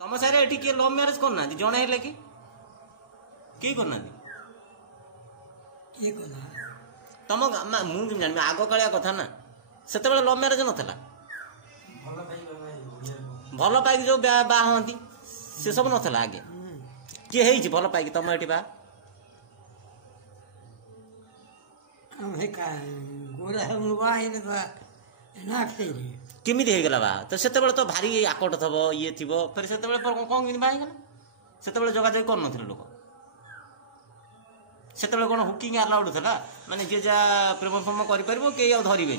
तुम सारे एठी किए लव मैरेज करना जड़े हेले कि करना तुम मुझे जानी आग कालिया कथा ना से लव मैरेज नाला भल पाई जो बाहती से सब नाला आगे किए है भल पाई तुम ये बा केमी होगला बा तो से तो भारी आकट थब ये थी फिर से कौन बाहला से जोगाजोग कर लोक से कौन हुकिंग अलाउड था माने जी जहाँ प्रेम फेम कर कई धरवे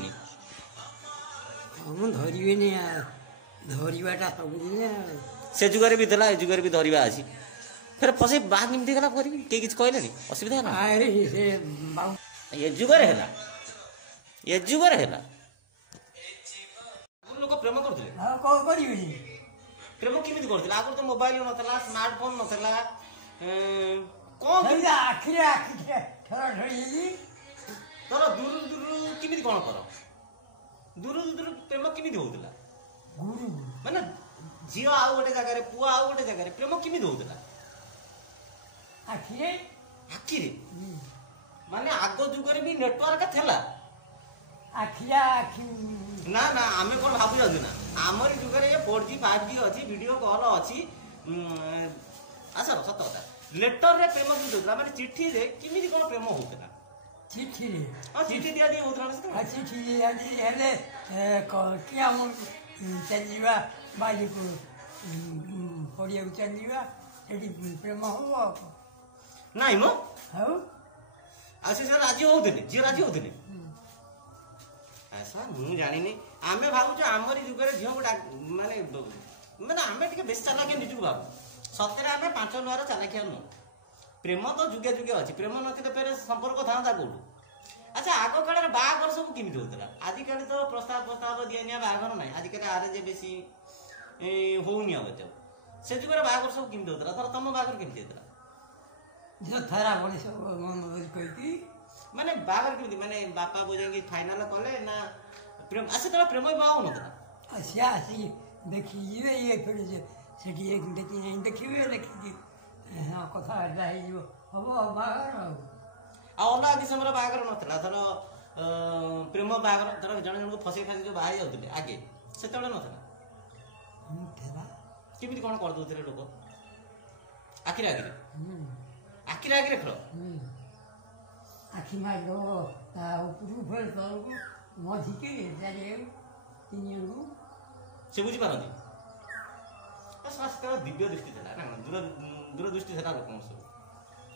से जुगार भी था जुगार भी धरवा अच्छी फिर फसे बाहा केमती गला कई किसी कहले असुविधा ये जुगार है ये जुगार है लोक प्रेम करते प्रेम केमी करते आगे तो मोबाइल ना स्मार्टफोन नाला तर दूर दूर केमी कौन कर दूर दूर प्रेम केमी होता माने झी आउ गोटे जगह पुआ आउ गोटे जगह प्रेम केमी होता आखिरे माने आग जुगरे भी नेटवर्क थेला ना ना आमे कौन भाव जाऊँ ना आमर जुगरे 4G 5G अच्छी वीडियो कॉल अच्छी अच्छा सत कथा लेटर रे प्रेम भी होता माने चिट्ठी रे केमी कौन प्रेम होता चिट्ठी रे चिट्ठी दिया दी होता चिट्ठी दिया दी हेले क्या हम चलिवा बाली को पड़िया को चलिवा एडी प्रेम हो नहीं मो हाउ आसे सर राजी होते जी राजी होते ऐसा मुझे जानी आम भावुँ आमरी जुगे झील को माने माने आम टे बेस चालाकिया निजक भाव सतरे आम 5 नुआर चालाकिया नुह प्रेम तो जुगे जुगे अच्छी प्रेम नथिले फिर संपर्क था कौटू अच्छा आग काल बाहर सब केमी होता आजिकल तो प्रस्ताव प्रस्ताव दिया निया बाहर ना आजिकल आरेज बेसी होनी अब से जुगे बाहर सब केमी होता धर तुम बाहर केमी होता माने बाहर केमी माने बापा बो जाके फाइनल कले ना प्रेम आसे तो प्रेम बाह होता सी आसी देखिए ये फिर से देखिए देखिए हाँ कथा हम बाहर अलग किसम बाहर नाला धर प्रेम बाहर धर जन जन को फसे फासे जो बाहर जाते आगे से नाला केमी कौन करदे लोक आखिर आगे आखिर आगे खेल आखि मार फिर तौक मझिके तीन से बुझी पारती दिव्य दृष्टि था ना दूरदृष्टि था लोक सब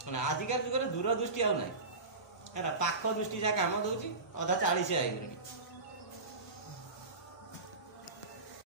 मैंने आजिका जुगे दूरदृष्टि आउ ना पाख दृष्टि जहाँ कम दौर अधा 40 आई